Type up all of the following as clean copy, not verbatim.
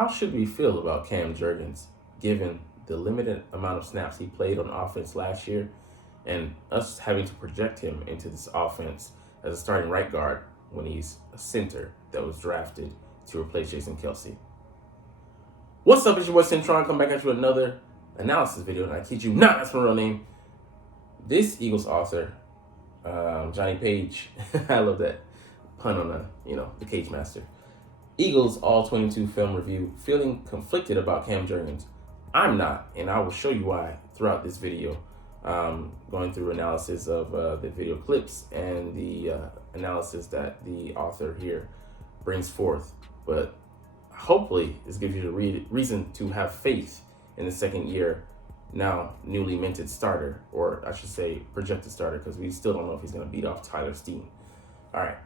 How should we feel about Cam Jurgens, given the limited amount of snaps he played on offense last year, and us having to project him into this offense as a starting right guard when he's a center that was drafted to replace Jason Kelsey? What's up, it's your boy Cintron. Come back at you with another analysis video, and I kid you not, that's my real name. This Eagles author, Johnny Page, I love that pun on the Cage Master. Eagles all 22 film review, feeling conflicted about Cam Jurgens. I'm not, and I will show you why throughout this video. Going through analysis of the video clips and the analysis that the author here brings forth. But hopefully this gives you the reason to have faith in the second year, now newly minted starter, or I should say projected starter, because we still don't know if he's going to beat off Tyler Steen. All right,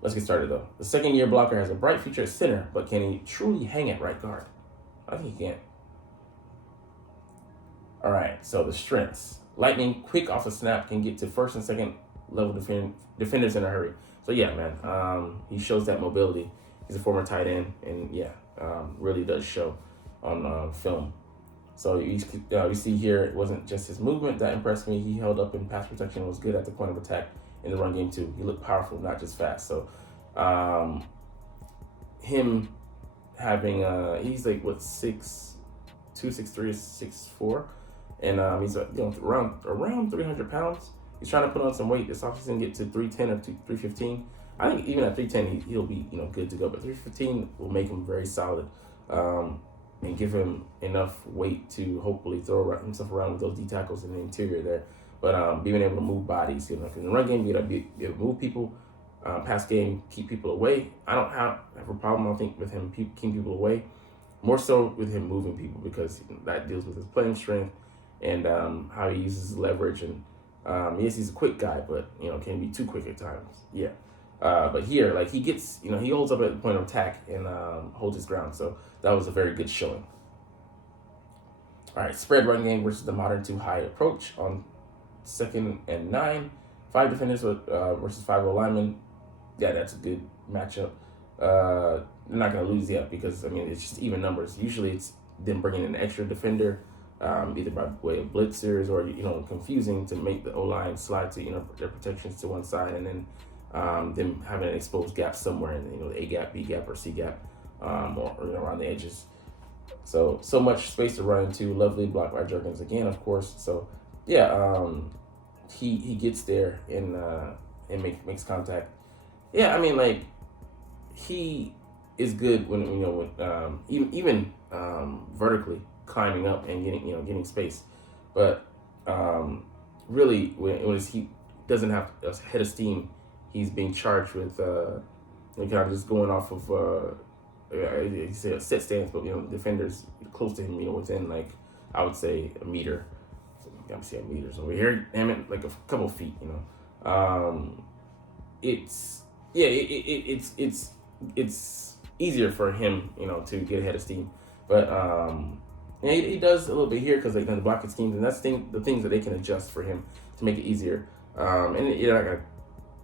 let's get started though. The second year blocker has a bright future at center, but can he truly hang at right guard? I think he can. All right, so the strengths. Lightning, quick off the snap, can get to first and second level defenders in a hurry. So yeah, man, he shows that mobility. He's a former tight end, and yeah, really does show on film. So you see here, it wasn't just his movement that impressed me. He held up in pass protection, was good at the point of attack in the run game too. He looked powerful, not just fast. So him having, he's like, what, 6'2", 6'3", 6'4", and he's around 300 pounds. He's trying to put on some weight this offseason, get to 310 or 315. I think even at 310, he'll be good to go. But 315 will make him very solid, and give him enough weight to hopefully throw himself around with those D tackles in the interior there. But being able to move bodies, in the run game, you gotta be able to move people. Pass game, keep people away. I don't have a problem, I think, with him keeping people away. More so with him moving people, because that deals with his playing strength and how he uses his leverage. And yes, he's a quick guy, but can be too quick at times. Yeah. But here, like, he gets, he holds up at the point of attack and holds his ground. So that was a very good showing. All right, spread run game versus the modern too high approach on 2nd and 9. 5 defenders versus 5 linemen. Yeah, that's a good matchup. They're not going to lose yet because, it's just even numbers. Usually it's them bringing in an extra defender, either by way of blitzers or, confusing to make the O-line slide to, their protections to one side, and then them having an exposed gap somewhere in, the A gap, B gap, or C gap, or around the edges. So much space to run into. Lovely block by Jurgens again, of course. So yeah, he gets there and makes contact. Yeah, he is good when even vertically climbing up and getting space, but really when he doesn't have a head of steam, he's being charged with kind of just going off of you say a set stance, but defenders close to him, within, like, I would say a meter. So you gotta see a meter. So here, like a couple feet. It's easier for him, to get ahead of steam, but he does a little bit here because, like, the blocking schemes, and that's the things that they can adjust for him to make it easier. And you're not gonna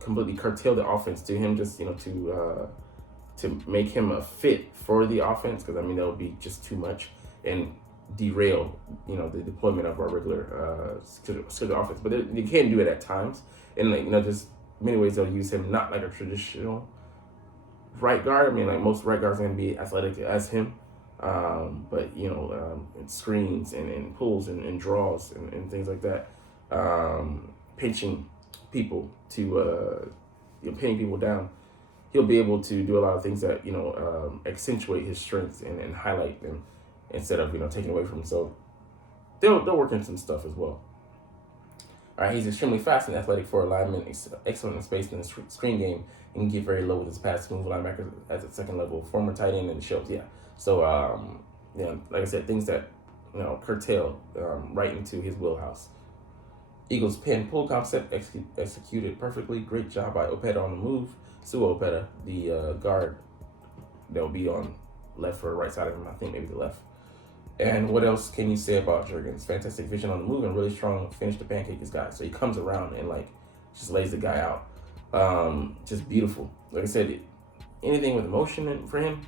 completely curtail the offense to him, just to make him a fit for the offense, because that would be just too much and derail the deployment of our regular schedule offense. But they can do it at times, and there's many ways they'll use him, not like a traditional right guard. Like, most right guards are going to be athletic as him, but and screens and pulls and draws and things like that, pinching people to pinning people down. He'll be able to do a lot of things that accentuate his strengths and highlight them instead of taking away from him. So they'll work in some stuff as well. All right, he's extremely fast and athletic for a lineman, excellent in space in the screen game, and can get very low with his pass, move linebackers at the second level, former tight end, and shows. Yeah. So like I said, things that curtail right into his wheelhouse. Eagles pin pull concept executed perfectly. Great job by Opeta on the move. Sua Opeta, the guard that will be on left or right side of him. I think maybe the left. And what else can you say about Jurgens? Fantastic vision on the move and really strong finish to pancake his guy. So he comes around and, like, just lays the guy out. Just beautiful. Like I said, anything with emotion for him,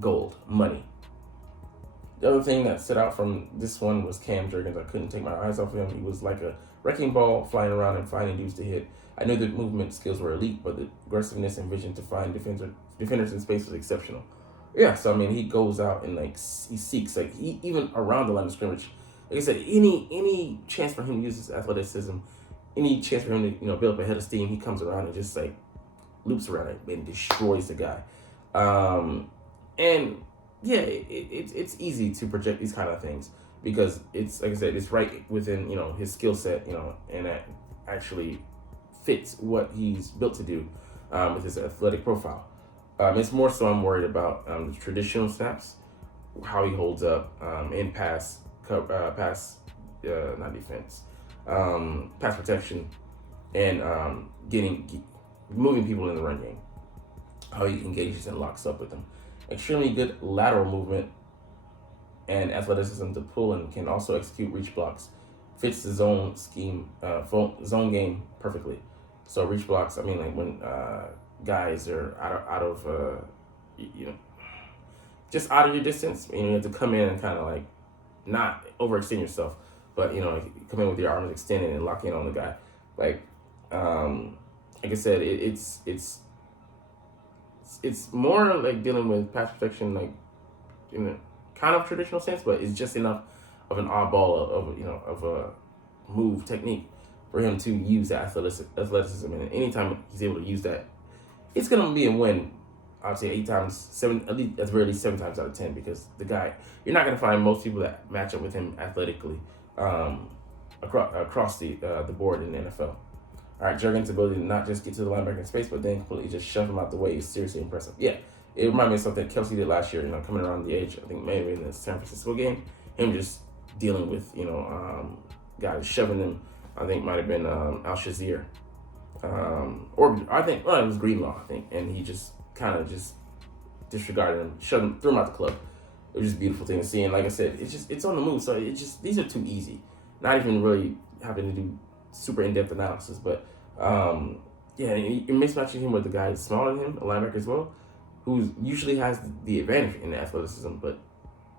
gold, money. The other thing that stood out from this one was Cam Jurgens. I couldn't take my eyes off of him. He was like a wrecking ball, flying around and finding dudes to hit. I knew the movement skills were elite, but the aggressiveness and vision to find defenders in space was exceptional. Yeah, so I mean, he goes out and like he seeks even around the line of scrimmage. Like I said, any chance for him to use his athleticism, any chance for him to build up a head of steam, he comes around and just like loops around it and destroys the guy. And yeah, it's easy to project these kind of things because it's like I said, it's right within his skill set, and that actually fits what he's built to do with his athletic profile. It's more so I'm worried about the traditional snaps, how he holds up in pass not defense, pass protection, and moving people in the run game. How he engages and locks up with them. Extremely good lateral movement and athleticism to pull, and can also execute reach blocks. Fits the zone scheme, zone game perfectly. So reach blocks, I mean, like when guys are out of just out of your distance, you have to come in and kind of like not overextend yourself, but come in with your arms extended and lock in on the guy. Like I said, it's more like dealing with pass protection, like in a kind of traditional sense, but it's just enough of an oddball of a move technique for him to use that athleticism. And anytime he's able to use that, it's gonna be a win. I'd say 8 times, 7, at least at the very least 7 times out of 10, because the guy, you're not gonna find most people that match up with him athletically across the board in the NFL. All right, Jurgens' ability to not just get to the linebacker in space, but then completely just shove him out the way is seriously impressive. Yeah, it reminded me of something Kelsey did last year, coming around the edge. I think maybe in the San Francisco game, him just dealing with, guys shoving him. I think might have been Al-Shazir. Or I think, it was Greenlaw, I think. And he just kind of just disregarded him, shoved him, threw him out the club. It was just a beautiful thing to see. And like I said, it's on the move. So these are too easy. Not even really having to do super in-depth analysis, but it mismatches him with the guy smaller than him, a linebacker as well, who usually has the advantage in the athleticism. But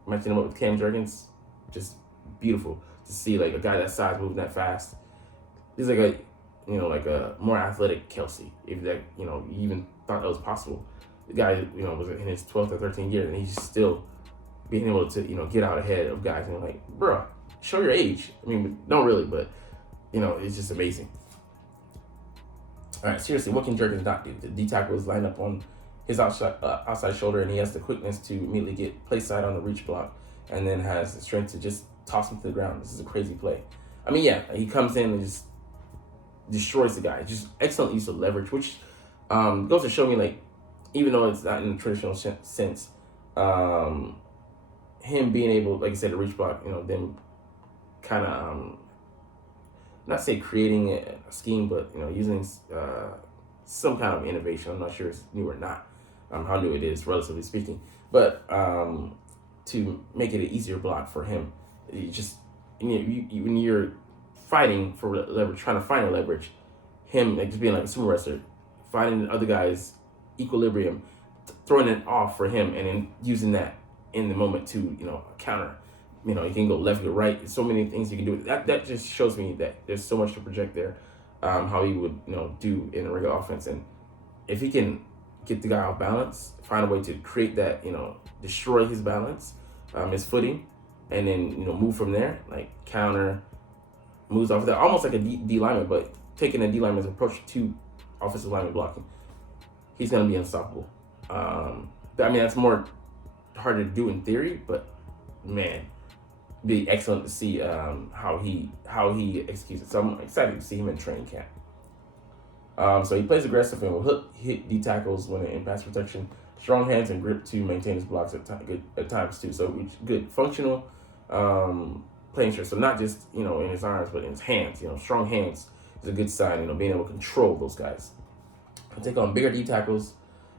matching him up with Cam Jurgens, just beautiful to see, like a guy that size moving that fast. He's like a more athletic Kelsey, if that you even thought that was possible. The guy was in his 12th or 13th year, and he's still being able to get out ahead of guys. And like, bro, show your age. I mean, don't really, but it's just amazing. All right, seriously, what can Jurgens not do? The D tackle is lined up on his outside shoulder, and he has the quickness to immediately get play side on the reach block, and then has the strength to just toss him to the ground. This is a crazy play. I mean, yeah, he comes in and just destroys the guy. Just excellent use of leverage, which goes to show me, like, even though it's not in the traditional sense, him being able, like I said, to reach block, then kind of not say creating a scheme, but using some kind of innovation. I'm not sure it's new or not, how new it is, relatively speaking, but to make it an easier block for him. You just when you're fighting for leverage, trying to find a leverage, him like just being like a sumo wrestler, finding the other guy's equilibrium, throwing it off for him, and then using that in the moment to counter. You can go left or right. There's so many things you can do. That just shows me that there's so much to project there. How he would do in a regular offense, and if he can get the guy off balance, find a way to create that destroy his balance, his footing, and then move from there, like counter, moves off of that, almost like a D lineman, but taking a D lineman's approach to offensive lineman blocking, he's gonna be unstoppable. I mean, that's more hard to do in theory, but man, be excellent to see how he executes it. So I'm excited to see him in training camp. So he plays aggressive and will hit D tackles when in pass protection. Strong hands and grip to maintain his blocks at times too. So good functional playing strength. So not just in his arms, but in his hands. Strong hands is a good sign. Being able to control those guys. He'll take on bigger D tackles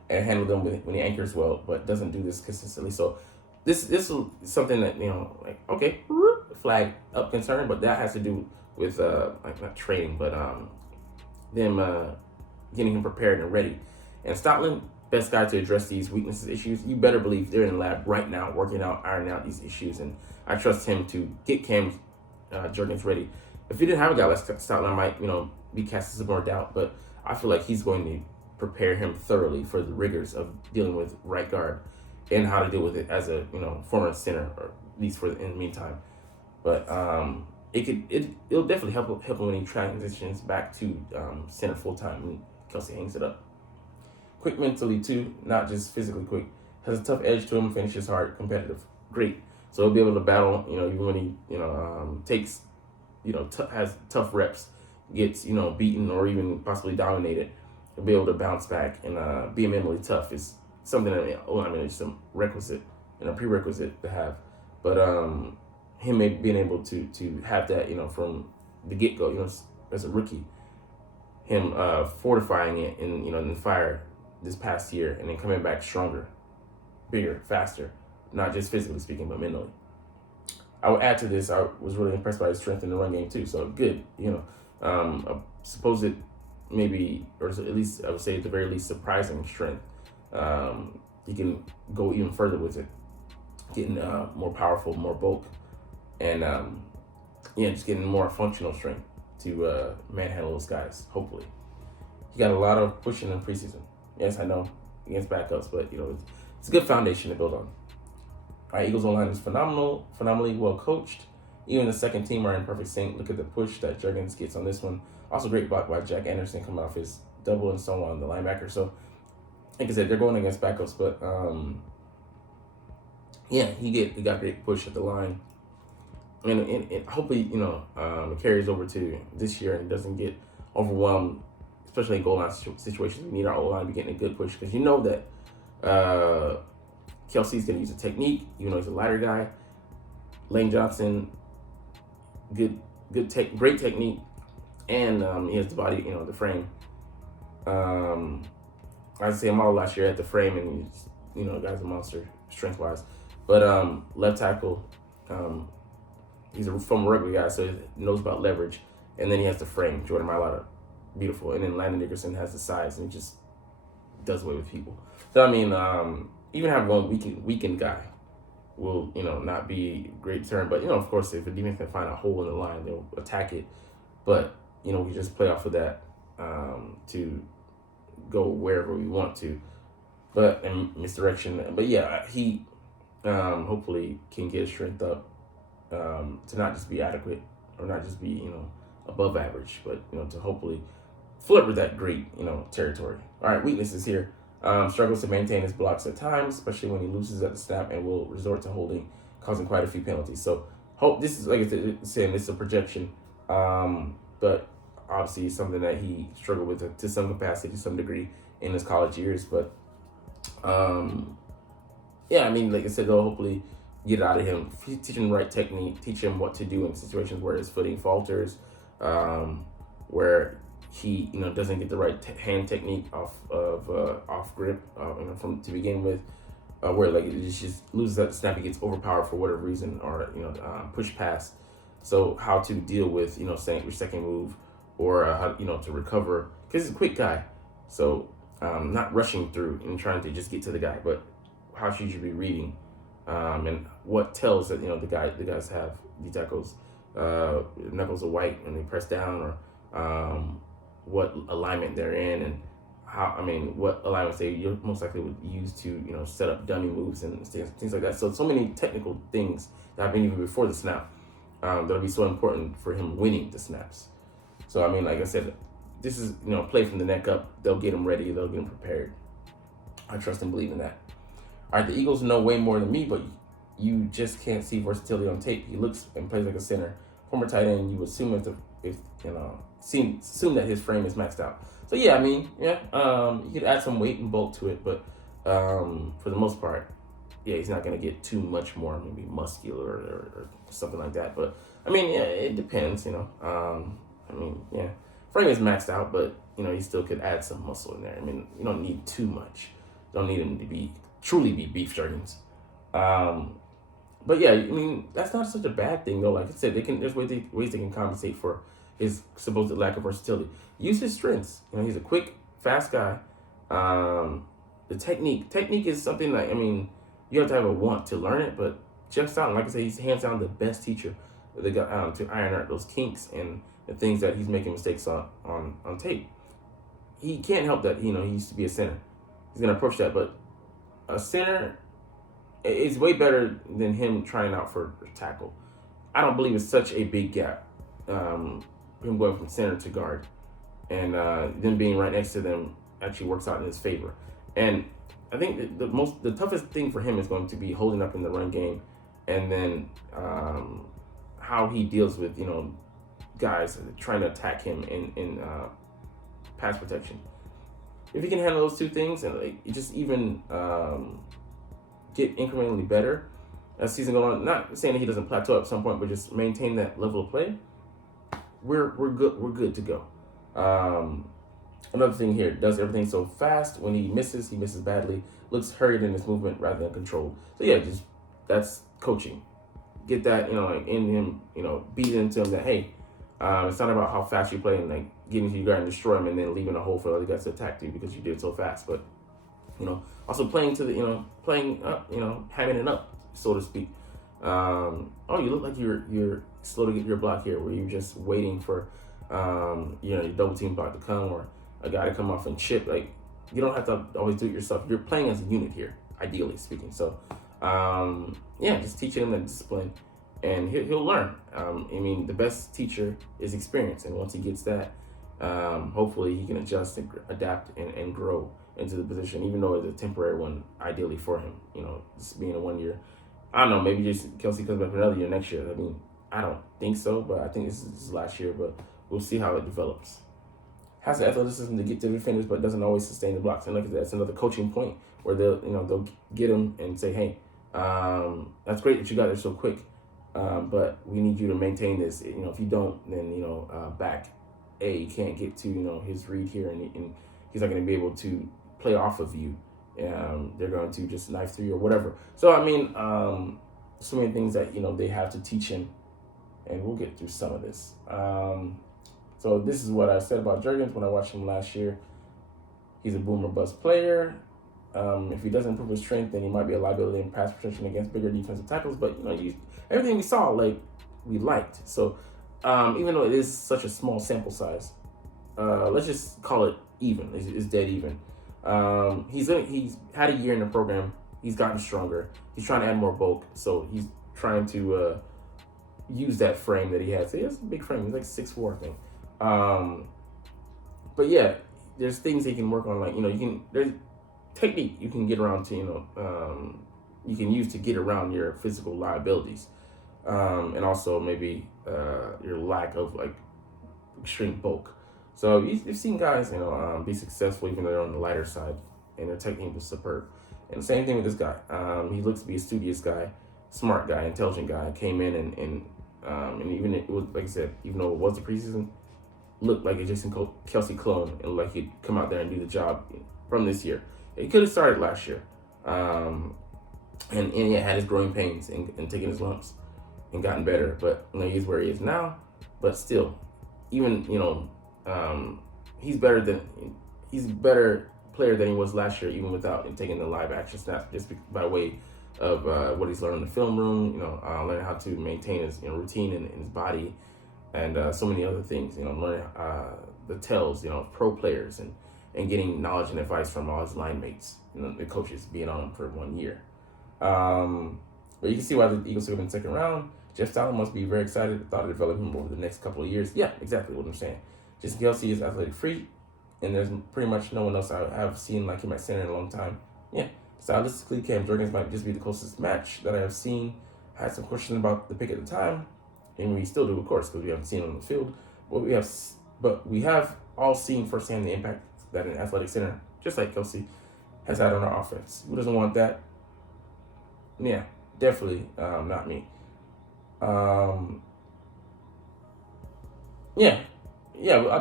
and handle them when he anchors well, but doesn't do this consistently. So this is something that like, okay, flag up concern, but that has to do with like not training, but them getting him prepared and ready. And Stoutland, best guy to address these weaknesses, issues, you better believe they're in the lab right now, working out, ironing out these issues. And I trust him to get Cam Jurgens ready. If he didn't have a guy like Stoutland, I might, be casting some more doubt. But I feel like he's going to prepare him thoroughly for the rigors of dealing with right guard and how to deal with it as a, former center, or at least in the meantime. But it'll definitely help him when he transitions back to center full time when Kelsey hangs it up. Quick mentally too, not just physically quick. Has a tough edge to him, finishes hard, competitive, great. So he'll be able to battle, even when he, takes, has tough reps, gets, beaten or even possibly dominated. He'll be able to bounce back and be mentally tough is something that, it's a requisite and a prerequisite to have. But him being able to have that, from the get-go, as a rookie, him fortifying it in the fire this past year and then coming back stronger, bigger, faster, not just physically speaking, but mentally. I would add to this, I was really impressed by his strength in the run game too. So good, I suppose it maybe, or at least I would say at the very least, surprising strength. You can go even further with it, getting more powerful, more bulk, and just getting more functional strength to manhandle those guys, hopefully. He got a lot of pushing in preseason. Yes, I know, against backups, but it's a good foundation to build on. All right, Eagles O-line is phenomenally well coached. Even the second team are in perfect sync. Look at the push that Jurgens gets on this one. Also great block by Jack Anderson coming off his double and so on, the linebacker. So, like I said, they're going against backups, but he got great push at the line. And hopefully, it carries over to this year and doesn't get overwhelmed, especially in goal line situations. We need our O-line to be getting a good push because that Kelsey's going to use a technique, he's a lighter guy. Lane Johnson, great technique, and he has the body, the frame. I say model last year at the frame, and the guy's a monster strength-wise. But left tackle, he's a former rugby guy, so he knows about leverage. And then he has the frame, Jordan Mailata, beautiful. And then Landon Dickerson has the size, and he just does away with people. So, even have one weakened guy will, not be a great turn. But, of course, if a defense can find a hole in the line, they'll attack it. But, we just play off of that to go wherever we want to. And misdirection. But, yeah, he hopefully can get his strength up to not just be adequate or not just be, above average, but, to hopefully flirt with that great, territory. All right, weaknesses here. Struggles to maintain his blocks at times, especially when he loses at the snap, and will resort to holding, causing quite a few penalties. So, this is, like I said, it's a projection, but obviously something that he struggled with to some capacity, to some degree, in his college years. But, like I said, they'll hopefully get it out of him, teach him the right technique, teach him what to do in situations where his footing falters, where he doesn't get the right hand technique off grip from to begin with, where like it just loses that snap, he gets overpowered for whatever reason, or push past. So how to deal with saying your second move, or how to recover, because he's a quick guy. So not rushing through and trying to just get to the guy, but how should you be reading, and what tells that the guys have these tackles, knuckles are white and they press down, or what alignment they're in, and what alignments they most likely would use to set up dummy moves and things like that. So many technical things that happen even before the snap that'll be so important for him winning the snaps. So like I said, this is play from the neck up. They'll get him ready. They'll get him prepared. I trust and believe in that. All right, the Eagles know way more than me, but you just can't see versatility on tape. He looks and plays like a center. Former tight end, you would assume assume that his frame is maxed out. So you could add some weight and bulk to it, but for the most part, he's not going to get too much more, maybe muscular or something like that. But it depends, frame is maxed out, but you still could add some muscle in there. You don't need too much. You don't need him to truly be beef Jurgens. But that's not such a bad thing though. Like I said, there's ways they can compensate for his supposed lack of versatility. Use his strengths. He's a quick, fast guy. the technique is something that, I mean, you have to have a want to learn it. But Jeff Stoutland, like I said, he's hands down the best teacher that got to iron out those kinks and the things that he's making mistakes on tape. He can't help that, he used to be a center. He's gonna approach that, but a center is way better than him trying out for tackle. I don't believe it's such a big gap. Him going from center to guard, and them being right next to them actually works out in his favor. And I think the toughest thing for him is going to be holding up in the run game, and then how he deals with guys trying to attack him in pass protection. If he can handle those two things and just even get incrementally better as season goes on, not saying that he doesn't plateau at some point, but just maintain that level of play, we're good to go. Another thing here, does everything so fast. When he misses badly. Looks hurried in his movement rather than controlled. So yeah, just that's coaching. Get that in him, beat into him that hey, it's not about how fast you play and getting to your guy and destroy him and then leaving a hole for other guys to attack you because you did it so fast. But also playing to the playing up, hamming it up, so to speak. Oh, you look like you're slow to get your block here, where you're just waiting for your double team block to come or a guy to come off and chip. You don't have to always do it yourself. You're playing as a unit here, ideally speaking. So just teaching him that discipline, and he'll learn. I mean, the best teacher is experience, and once he gets that, hopefully he can adjust and adapt and grow into the position, even though it's a temporary one, ideally for him. Just being a 1 year. I don't know, maybe just Kelsey comes back for another year next year. I mean, I don't think so, but I think this is his last year, but we'll see how it develops. Has the athleticism to get to the defenders, but doesn't always sustain the blocks. And that's another coaching point where they'll get him and say, hey, that's great that you got there so quick, but we need you to maintain this. If you don't, then back A can't get to his read here, and he's not going to be able to play off of you. They're going to just knife through you or whatever. So I mean, so many things that they have to teach him, and we'll get through some of this. So this is what I said about Jurgens when I watched him last year. He's a boom or bust player. If he doesn't improve his strength, then he might be a liability in pass protection against bigger defensive tackles. But everything we saw, we liked. So even though it is such a small sample size, let's just call it even. It's dead even. He's had a year in the program. He's gotten stronger. He's trying to add more bulk, so he's trying to use that frame that he has. He has a big frame. He's like 6'4", I think. But yeah, there's things he can work on. There's technique you can get around to. You can use to get around your physical liabilities, and also maybe your lack of extreme bulk. So you've seen guys, be successful even though they're on the lighter side, and their technique was superb. And the same thing with this guy. He looks to be a studious guy, smart guy, intelligent guy. Came in and even it was, like I said, even though it was the preseason, looked like a Jason Kelsey clone, and like he'd come out there and do the job from this year. He could have started last year, and had his growing pains and taking his lumps and gotten better. But he's where he is now. But still, even he's a better player than he was last year, even without taking the live action snaps, just by way of what he's learned in the film room. Learning how to maintain his routine in his body, and so many other things. Learning the tells of pro players and getting knowledge and advice from all his line mates. The coaches being on him for 1 year. But you can see why the Eagles took him in the second round. Jeff Stoutland must be very excited. Thought of developing him over the next couple of years. Yeah, exactly what I'm saying. Jason Kelsey is athletic freak, and there's pretty much no one else I have seen like him at center in a long time. Yeah, stylistically, Cam Jurgens might just be the closest match that I have seen. I had some questions about the pick at the time, and we still do, of course, because we haven't seen him on the field. But we have all seen firsthand the impact that an athletic center, just like Kelsey, has had on our offense. Who doesn't want that? Yeah, definitely not me. I'll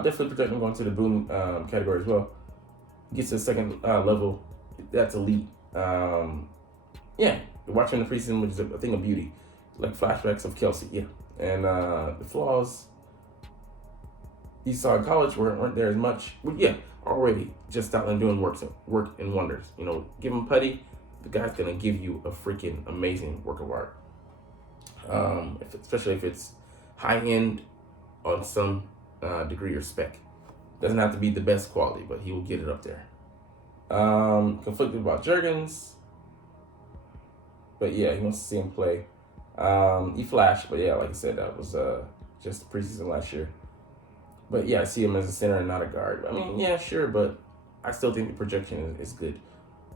definitely project him going to the boom category as well. Gets to the second level, that's elite. Watching the preseason, which is a thing of beauty, like flashbacks of Kelsey. Yeah, and the flaws. you saw in college weren't there as much. Well, yeah, already just Stoutland doing work and wonders. You know, give him putty, the guy's gonna give you a freaking amazing work of art. Especially if it's high end on some degree or spec. Doesn't have to be the best quality, but he will get it up there. Conflicted about Jurgens, but yeah, he wants to see him play. He flashed, but yeah, like I said, that was just preseason last year. But yeah, I see him as a center and not a guard. I mean, yeah, sure, but I still think the projection is good.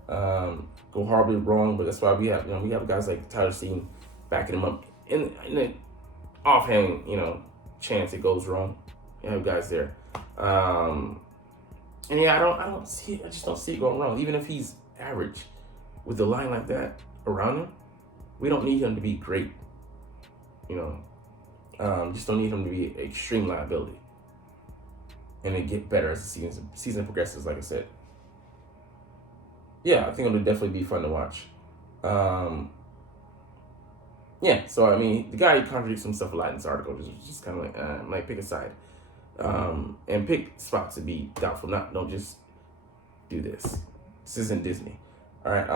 Go horribly wrong, but that's why we have guys like Tyler Steen backing him up in an offhand, chance it goes wrong. You have guys there. And yeah, I just don't see it going wrong. Even if he's average with a line like that around him, we don't need him to be great. Just don't need him to be extreme liability. And it get better as the season progresses, like I said. Yeah, I think it'll definitely be fun to watch. Yeah, so I mean, the guy contradicts himself a lot in this article. Just kind of like pick a side. And pick spots to be doubtful. Don't just do this. This isn't Disney. All right.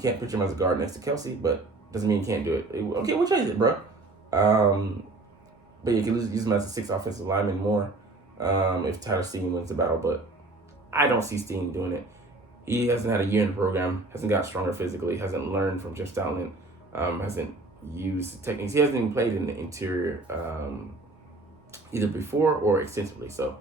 Can't picture him as a guard next to Kelsey, but doesn't mean he can't do it. Okay, we'll change it, bro. But you can use him as a 6 offensive lineman more if Tyler Steen wins the battle. But I don't see Steen doing it. He hasn't had a year in the program. Hasn't got stronger physically. Hasn't learned from Jeff Stoutland. Hasn't used techniques. He hasn't even played in the interior. Either before or extensively. So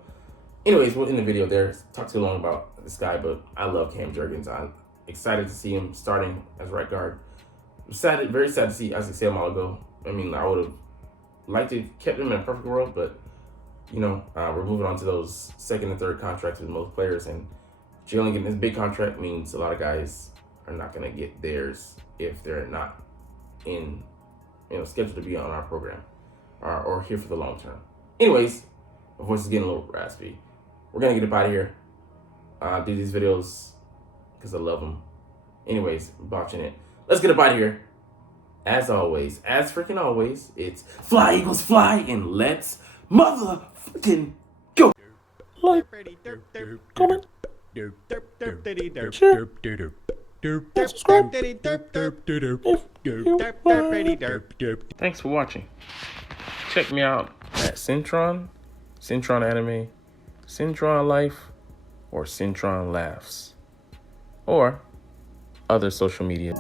anyways, we'll end the video there. Talk too long about this guy, but I love Cam Jurgens. I'm excited to see him starting as right guard. Very sad to see Isaac Seumalo go. I mean, I would have liked to have kept him in a perfect world, but we're moving on to those second and third contracts with most players, and Jalen getting this big contract means a lot of guys are not going to get theirs if they're not scheduled to be on our program or here for the long term. Anyways, my voice is getting a little raspy. We're going to get up out of here. Do these videos because I love them. Anyways, I'm botching it. Let's get up out of here. As always, as freaking always, it's fly, Eagles, fly, and let's motherfucking go. Like, comment, share, subscribe. Thanks for watching. Check me out at Cintron, Cintron Anime, Cintron Life, or Cintron Laughs, or other social media.